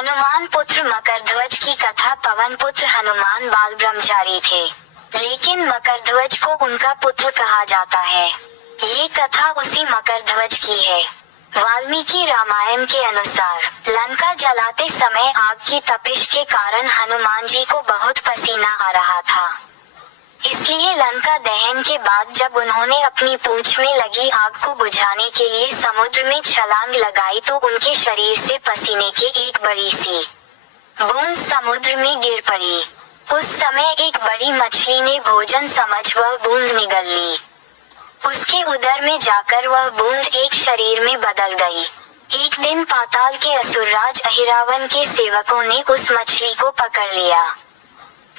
हनुमान पुत्र मकरध्वज की कथा। पवन पुत्र हनुमान बाल ब्रह्मचारी थे, लेकिन मकरध्वज को उनका पुत्र कहा जाता है। ये कथा उसी मकरध्वज की है। वाल्मीकि रामायण के अनुसार लंका जलाते समय आग की तपिश के कारण हनुमान जी को बहुत पसीना आ रहा था। इसलिए लंका दहन के बाद जब उन्होंने अपनी पूंछ में लगी आग को बुझाने के लिए समुद्र में छलांग लगाई तो उनके शरीर से पसीने की एक बड़ी सी बूंद समुद्र में गिर पड़ी। उस समय एक बड़ी मछली ने भोजन समझ वह बूंद निगल ली। उसके उदर में जाकर वह बूंद एक शरीर में बदल गई। एक दिन पाताल के असुरराज अहिरावण के सेवकों ने उस मछली को पकड़ लिया।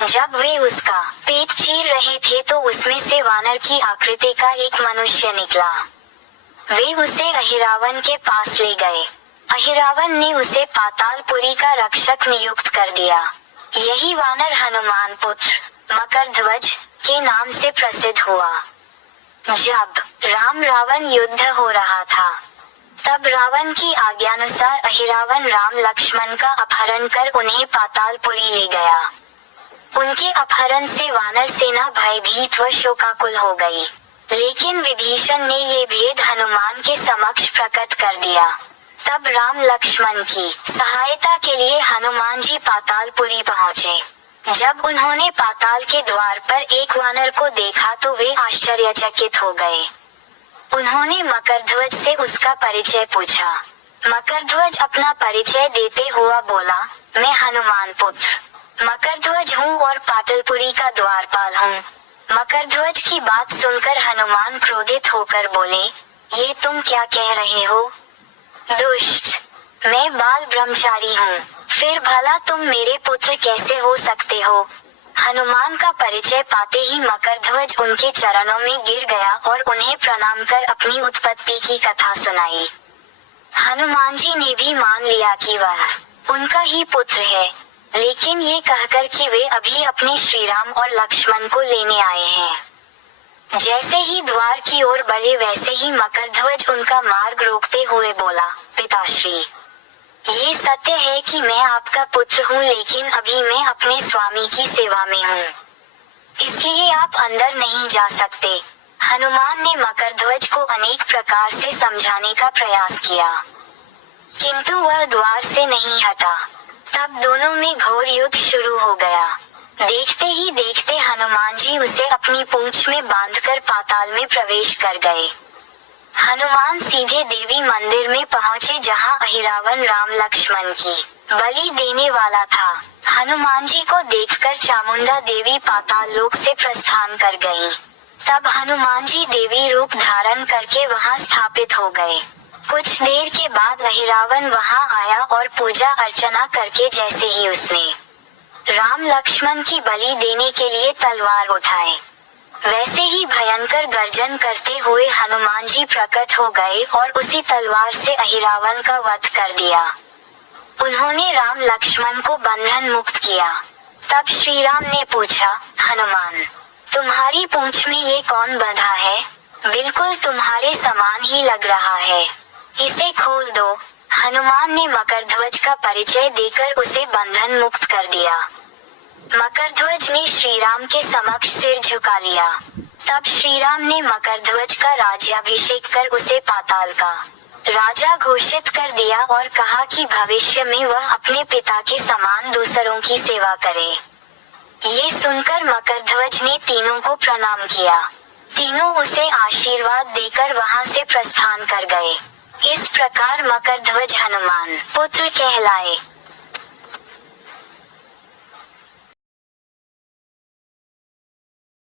जब वे उसका पेट चीर रहे थे तो उसमें से वानर की आकृति का एक मनुष्य निकला। वे उसे अहिरावण के पास ले गए। अहिरावण ने उसे पातालपुरी का रक्षक नियुक्त कर दिया। यही वानर हनुमान पुत्र मकरध्वज के नाम से प्रसिद्ध हुआ। जब राम रावण युद्ध हो रहा था, तब रावण की आज्ञानुसार अहिरावण राम लक्ष्मण का अपहरण कर उन्हें पातालपुरी ले गया। उनके अपहरण से वानर सेना भयभीत व शोकाकुल हो गई, लेकिन विभीषण ने ये भेद हनुमान के समक्ष प्रकट कर दिया। तब राम लक्ष्मण की सहायता के लिए हनुमान जी पातालपुरी पहुँचे। जब उन्होंने पाताल के द्वार पर एक वानर को देखा तो वे आश्चर्यचकित हो गए। उन्होंने मकरध्वज से उसका परिचय पूछा। मकरध्वज अपना परिचय देते हुआ बोला, मैं हनुमान पुत्र मकरध्वज हूँ और पाटलपुरी का द्वारपाल हूँ। मकरध्वज की बात सुनकर हनुमान क्रोधित होकर बोले, ये तुम क्या कह रहे हो? दुष्ट, मैं बाल ब्रह्मचारी हूँ, फिर भला तुम मेरे पुत्र कैसे हो सकते हो? हनुमान का परिचय पाते ही मकरध्वज उनके चरणों में गिर गया और उन्हें प्रणाम कर अपनी उत्पत्ति की कथा सुनाई। हनुमान जी ने भी मान लिया कि वह उनका ही पुत्र है, लेकिन ये कहकर कि वे अभी अपने श्रीराम और लक्ष्मण को लेने आए हैं। जैसे ही द्वार की ओर बढ़े वैसे ही मकरध्वज उनका मार्ग रोकते हुए बोला, पिताश्री, ये सत्य है कि मैं आपका पुत्र हूँ, लेकिन अभी मैं अपने स्वामी की सेवा में हूँ, इसलिए आप अंदर नहीं जा सकते। हनुमान ने मकरध्वज को अनेक प्रकार से समझाने का प्रयास किया, किंतु वह द्वार से नहीं हटा। तब दोनों में घोर युद्ध शुरू हो गया। देखते ही देखते हनुमान जी उसे अपनी पूंछ में बांधकर पाताल में प्रवेश कर गए। हनुमान सीधे देवी मंदिर में पहुंचे जहां अहिरावण राम लक्ष्मण की बलि देने वाला था। हनुमान जी को देखकर चामुंडा देवी पाताल लोक से प्रस्थान कर गईं। तब हनुमान जी देवी रूप धारण करके वहां स्थापित हो गए। कुछ देर के बाद अहिरावण वहां आया और पूजा अर्चना करके जैसे ही उसने राम लक्ष्मण की बलि देने के लिए तलवार उठाए, वैसे ही भयंकर गर्जन करते हुए हनुमान जी प्रकट हो गए और उसी तलवार से अहिरावण का वध कर दिया। उन्होंने राम लक्ष्मण को बंधन मुक्त किया। तब श्री राम ने पूछा, हनुमान, तुम्हारी पूंछ में ये कौन बंधा है? बिल्कुल तुम्हारे समान ही लग रहा है, इसे खोल दो। हनुमान ने मकरध्वज का परिचय देकर उसे बंधन मुक्त कर दिया। मकरध्वज ने श्रीराम के समक्ष सिर झुका लिया। तब श्रीराम ने मकरध्वज का राज्याभिषेक कर उसे पाताल का राजा घोषित कर दिया और कहा कि भविष्य में वह अपने पिता के समान दूसरों की सेवा करे। ये सुनकर मकरध्वज ने तीनों को प्रणाम किया। तीनों उसे आशीर्वाद देकर वहां से प्रस्थान कर गए। इस प्रकार मकरध्वज हनुमान पुत्र कहलाए।